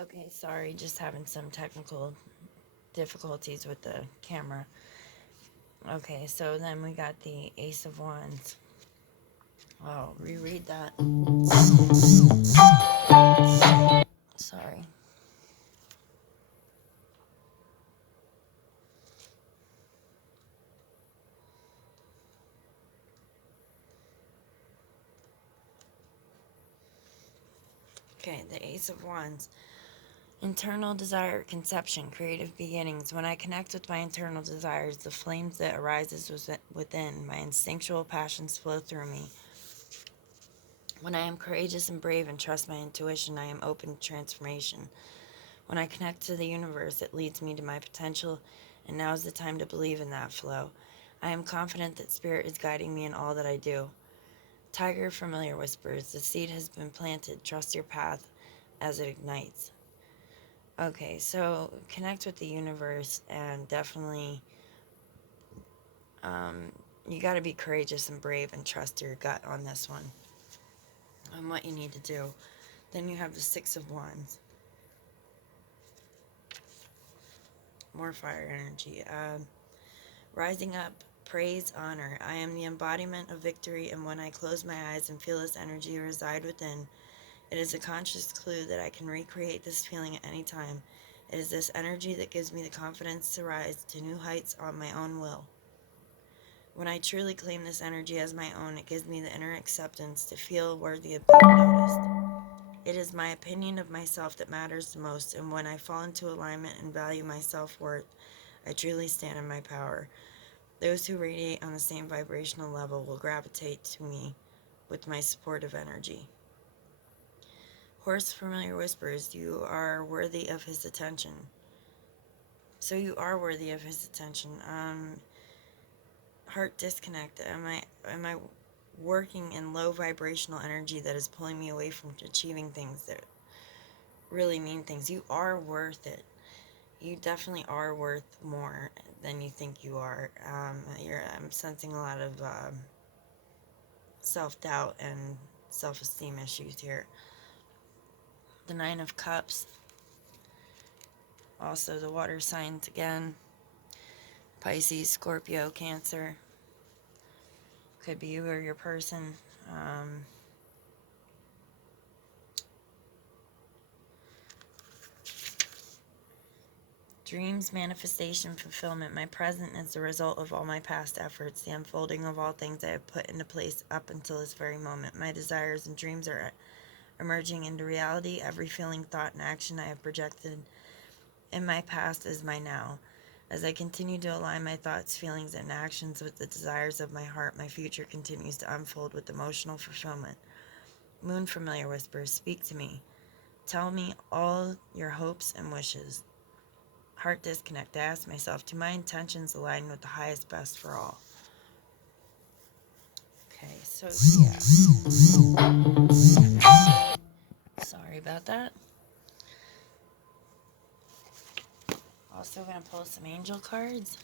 Okay, sorry, just having some technical difficulties with the camera. Okay, so then we got the Ace of Wands. I'll reread that. Sorry. Okay, the Ace of Wands. Internal desire, conception, creative beginnings. When I connect with my internal desires, the flames that arises within, my instinctual passions flow through me. When I am courageous and brave and trust my intuition, I am open to transformation. When I connect to the universe, it leads me to my potential, and now is the time to believe in that flow. I am confident that Spirit is guiding me in all that I do. Tiger familiar whispers, the seed has been planted, trust your path as it ignites. Okay, so connect with the universe and definitely, um, you got to be courageous and brave and trust your gut on this one on what you need to do. Then you have the Six of Wands. More fire energy. Rising up, praise, honor. I am the embodiment of victory, and when I close my eyes and feel this energy reside within, it is a conscious clue that I can recreate this feeling at any time. It is this energy that gives me the confidence to rise to new heights on my own will. When I truly claim this energy as my own, it gives me the inner acceptance to feel worthy of being noticed. It is my opinion of myself that matters the most, and when I fall into alignment and value my self-worth, I truly stand in my power. Those who radiate on the same vibrational level will gravitate to me with my supportive energy. Horse familiar whispers, you are worthy of his attention. So you are worthy of his attention. Heart disconnect. Am I working in low vibrational energy that is pulling me away from achieving things that really mean things? You are worth it. You definitely are worth more than you think you are. I'm sensing a lot of self-doubt and self-esteem issues here. The Nine of Cups. Also the water signs again. Pisces, Scorpio, Cancer. Could be you or your person. Um, Dreams, manifestation, fulfillment. My present is the result of all my past efforts, the unfolding of all things I have put into place up until this very moment. My desires and dreams are emerging into reality. Every feeling, thought, and action I have projected in my past is my now. As I continue to align my thoughts, feelings, and actions with the desires of my heart, my future continues to unfold with emotional fulfillment. Moon familiar whispers, speak to me. Tell me all your hopes and wishes. Heart disconnect. I ask myself, do my intentions align with the highest best for all? Okay, so yeah. Sorry about that. Also gonna pull some angel cards.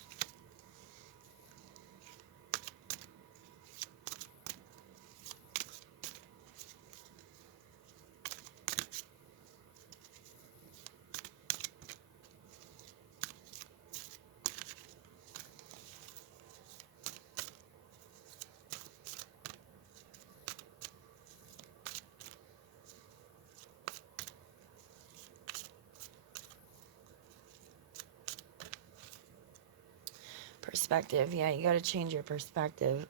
Perspective. Yeah, you gotta change your perspective.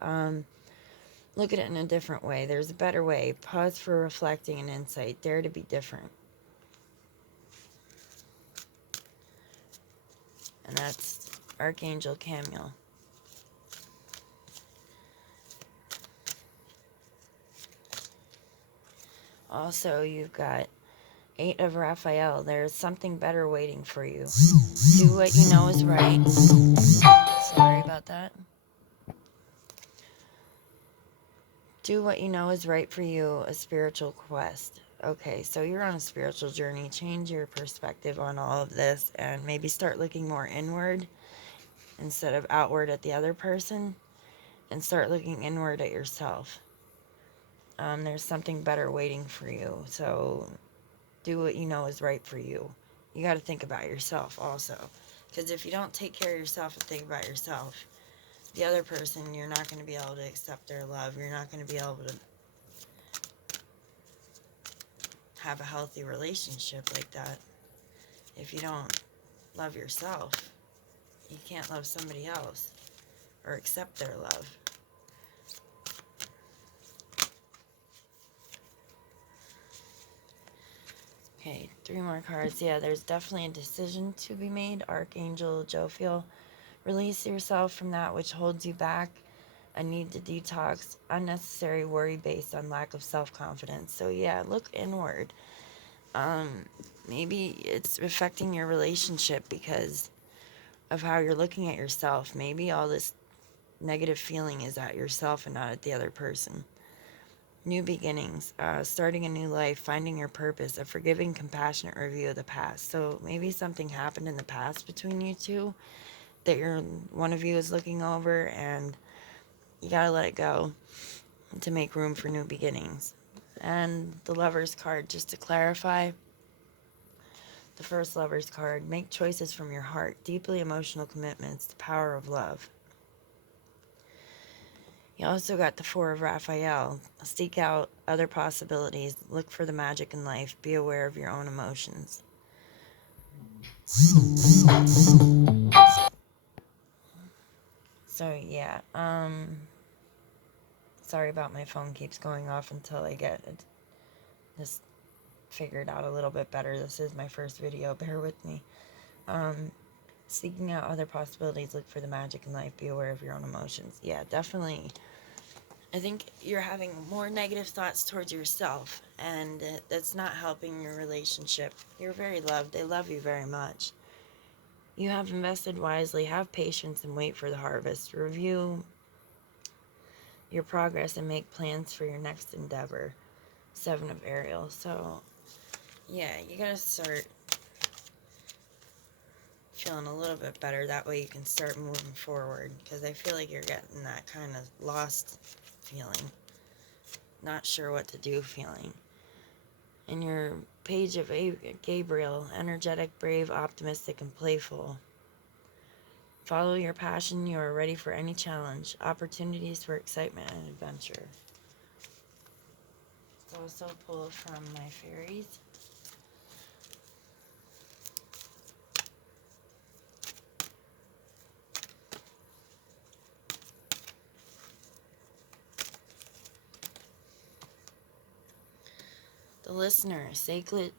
Look at it in a different way. There's a better way. Pause for reflecting and insight. Dare to be different. And that's Archangel Camiel. Also, you've got Eight of Raphael. There's something better waiting for you. Do what you know is right. Sorry about that. Do what you know is right for you, a spiritual quest. Okay, so you're on a spiritual journey. Change your perspective on all of this and maybe start looking more inward instead of outward at the other person, and start looking inward at yourself. There's something better waiting for you. So do what you know is right for you. You got to think about yourself also. Because if you don't take care of yourself and think about yourself, the other person, you're not going to be able to accept their love. You're not going to be able to have a healthy relationship like that. If you don't love yourself, you can't love somebody else or accept their love. Okay, 3 more cards. Yeah, there's definitely a decision to be made. Archangel Jophiel, release yourself from that which holds you back. A need to detox unnecessary worry based on lack of self-confidence. So yeah, look inward. Maybe it's affecting your relationship because of how you're looking at yourself. Maybe all this negative feeling is at yourself and not at the other person. New beginnings, starting a new life, finding your purpose, a forgiving, compassionate review of the past. So maybe something happened in the past between you two that one of you is looking over, and you gotta let it go to make room for new beginnings. And the Lover's card, just to clarify, the first Lover's card, make choices from your heart, deeply emotional commitments, the power of love. You also got the Four of Raphael. Seek out other possibilities. Look for the magic in life. Be aware of your own emotions. So, yeah. Sorry about my phone keeps going off until I get this figured out a little bit better. This is my first video. Bear with me. Seeking out other possibilities. Look for the magic in life. Be aware of your own emotions. Yeah, definitely. I think you're having more negative thoughts towards yourself, and that's not helping your relationship. You're very loved. They love you very much. You have invested wisely. Have patience and wait for the harvest. Review your progress and make plans for your next endeavor. 7 of Ariel. So, yeah, you gotta start feeling a little bit better. That way you can start moving forward, because I feel like you're getting that kind of lost feeling. Not sure what to do feeling. And your Page of Gabriel, energetic, brave, optimistic, and playful. Follow your passion. You are ready for any challenge. Opportunities for excitement and adventure. Let's also pull from my fairies. The Listener, sacred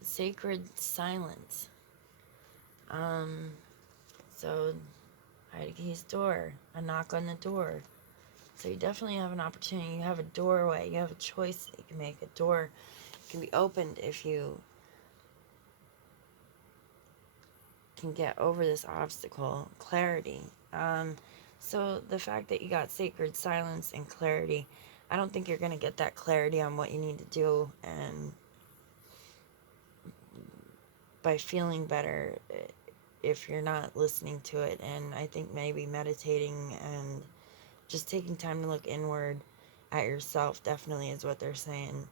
silence. So Heideke's door, a knock on the door. So you definitely have an opportunity. You have a doorway. You have a choice that you can make. A door can be opened if you can get over this obstacle. Clarity. So the fact that you got sacred silence and clarity, I don't think you're going to get that clarity on what you need to do, and by feeling better if you're not listening to it. And I think maybe meditating and just taking time to look inward at yourself definitely is what they're saying,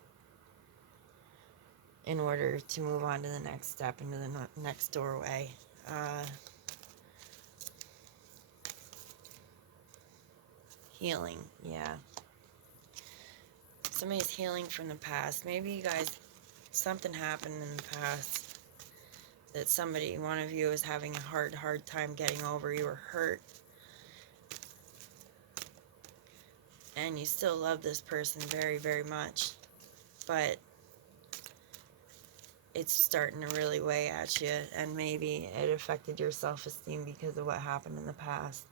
in order to move on to the next step, into the next doorway. Healing, yeah. Somebody's healing from the past. Maybe you guys, something happened in the past that one of you is having a hard time getting over. You were hurt, and you still love this person very, very much, but it's starting to really weigh at you, and maybe it affected your self-esteem because of what happened in the past,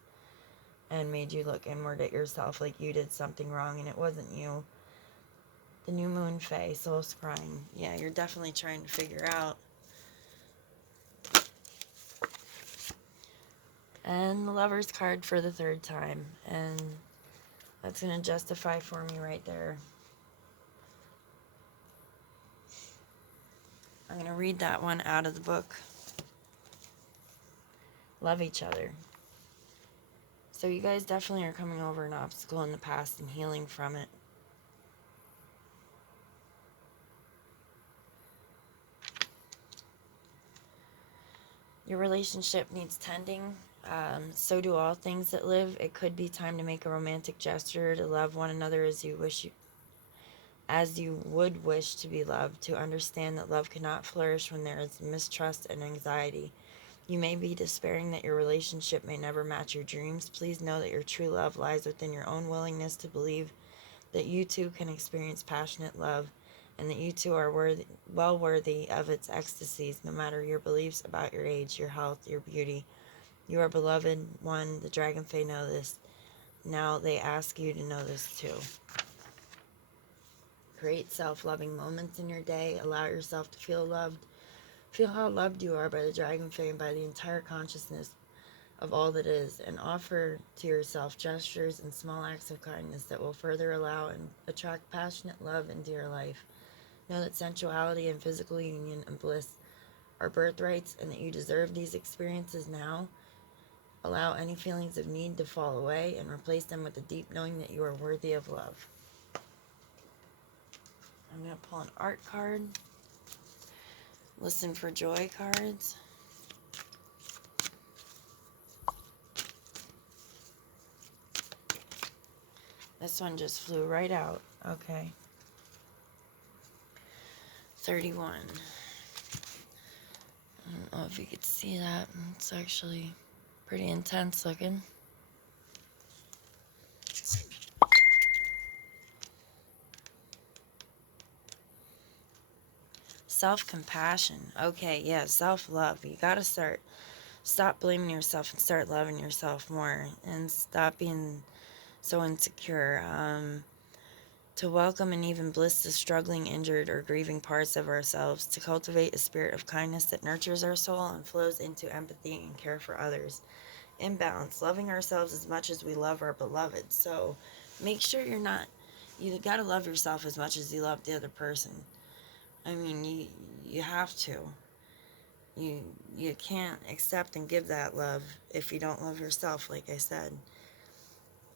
and made you look inward at yourself like you did something wrong, and it wasn't you. The New Moon Fae, Soul Scrying. Yeah, you're definitely trying to figure out. And the Lover's card for the 3rd time, and that's going to justify for me right there. I'm going to read that one out of the book. Love each other. So you guys definitely are coming over an obstacle in the past and healing from it. Your relationship needs tending. So do all things that live. It could be time to make a romantic gesture, to love one another as you would wish to be loved, to understand that love cannot flourish when there is mistrust and anxiety. You may be despairing that your relationship may never match your dreams. Please know that your true love lies within your own willingness to believe that you too can experience passionate love, and that you too are well worthy of its ecstasies, no matter your beliefs about your age, your health, your beauty. You are beloved one. The Dragonfae know this. Now they ask you to know this too. Create self-loving moments in your day. Allow yourself to feel loved. Feel how loved you are by the Dragonfae and by the entire consciousness of all that is, and offer to yourself gestures and small acts of kindness that will further allow and attract passionate love into your life. Know that sensuality and physical union and bliss are birthrights, and that you deserve these experiences now. Allow any feelings of need to fall away and replace them with the deep knowing that you are worthy of love. I'm going to pull an art card. Listen for joy cards. This one just flew right out. Okay. 31. I don't know if you could see that. It's actually pretty intense looking. Self-compassion. Okay, yeah, self-love. You gotta stop blaming yourself and start loving yourself more, and stop being so insecure. To welcome and even bliss the struggling, injured, or grieving parts of ourselves. To cultivate a spirit of kindness that nurtures our soul and flows into empathy and care for others. Imbalance. Loving ourselves as much as we love our beloved. So make sure you gotta love yourself as much as you love the other person. I mean, you have to. You can't accept and give that love if you don't love yourself, like I said.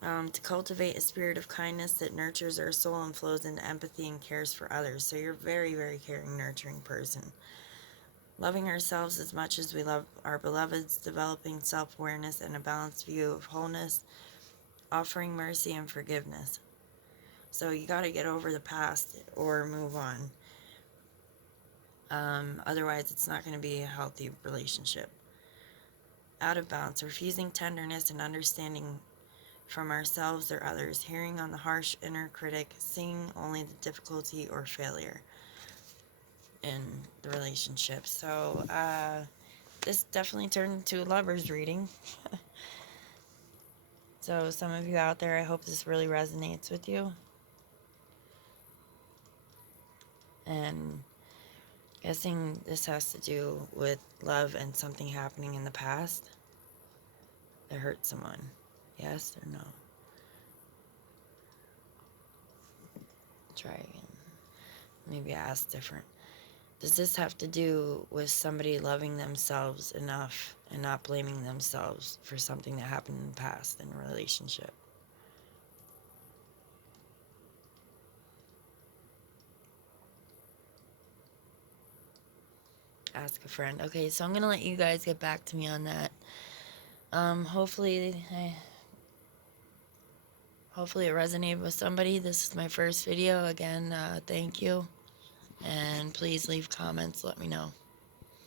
To cultivate a spirit of kindness that nurtures our soul and flows into empathy and cares for others. So you're a very, very caring, nurturing person. Loving ourselves as much as we love our beloveds, developing self-awareness and a balanced view of wholeness, offering mercy and forgiveness. So you got to get over the past or move on. Otherwise, it's not going to be a healthy relationship. Out of balance, refusing tenderness and understanding from ourselves or others, hearing on the harsh inner critic, seeing only the difficulty or failure in the relationship. So, this definitely turned into a lover's reading. So, some of you out there, I hope this really resonates with you. And guessing this has to do with love and something happening in the past that hurt someone. Yes or no? Try again. Maybe ask different. Does this have to do with somebody loving themselves enough and not blaming themselves for something that happened in the past in a relationship? Ask a friend. Okay, so I'm going to let you guys get back to me on that. Hopefully it resonated with somebody. This is my first video. Again, thank you. And please leave comments. Let me know.